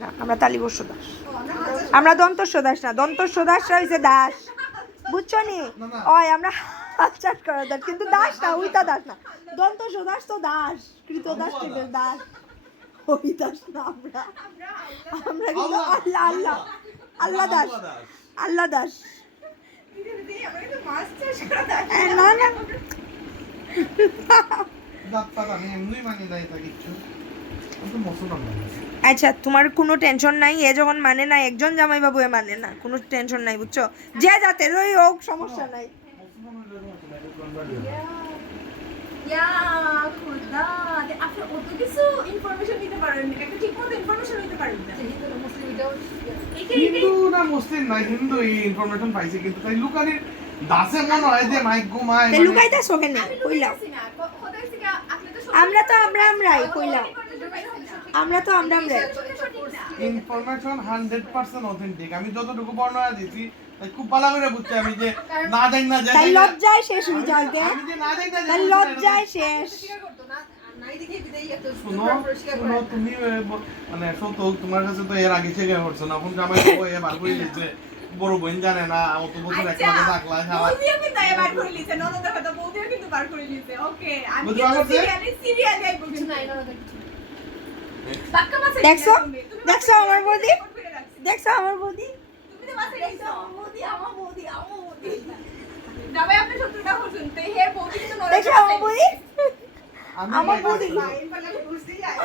আমরা তালিবর্ষ দাস, আমরা দন্তস্ব দাস না, দন্তস্ব দাসরা হইছে দাস, বুঝছো নি? ওই আমরা চাষ করা দাস, কিন্তু দাস না, ওইটা দাস না। দন্তস্ব দাস তো দাস, কৃতদাস টিপের দাস, ওই দাস না। আমরা আমরা কিন্তু আল্লাহ আল্লাহ আল্লাহ দাস, আল্লাহ দাস। না না আচ্ছা, তোমার কোনো টেনশন নাই। এ যখন মানে না, একজন জামাই বাবু এ মানে না, কোনো টেনশন নাই, বুঝছো? যে যাতে রই হোক, সমস্যা নাই। লুকাইতেছো কেন? কইলাম আমরা তো আমরাই কইলাম, আমরা তো আমরাই। Information 100% authentic. আমি যতটুকু বর্ণনা দিছি খুব ভালো করে বুঝছি। আমি যে না জানি না জানি, তাই লজ্জায় শেষ হই যাইতে, আমি যে না জানি না তাই লজ্জায় শেষ। শুনো তুমি মানে সত তোমার কাছে তো এর আগে থেকে করছো না, এখন জামাই বাবু এ বার করে দিয়েছে, বড় বোন জানে না, অত বছর একসাথে থাকলা বৌদিও কিন্তু বার করে লিছে, ননদের কথা বৌদিও কিন্তু বার করে লিছে। ওকে, আমি কিন্তু সিরিয়ালি আইবো কিন্তু নাই ননদের কিছু। দেখছো দেখছো আমার বৌদি, দেখছো আমার বৌদি, তুমি তো বাসে গেছো বৌদি, আমার বৌদি, আমার বৌদি। যাবে আপনি শত্রুটা হচ্ছেন তে হে বৌদি কিন্তু ননদের দেখছো আমার বৌদি, আমার বৌদি। ভাই বলে বুঝতেই আয়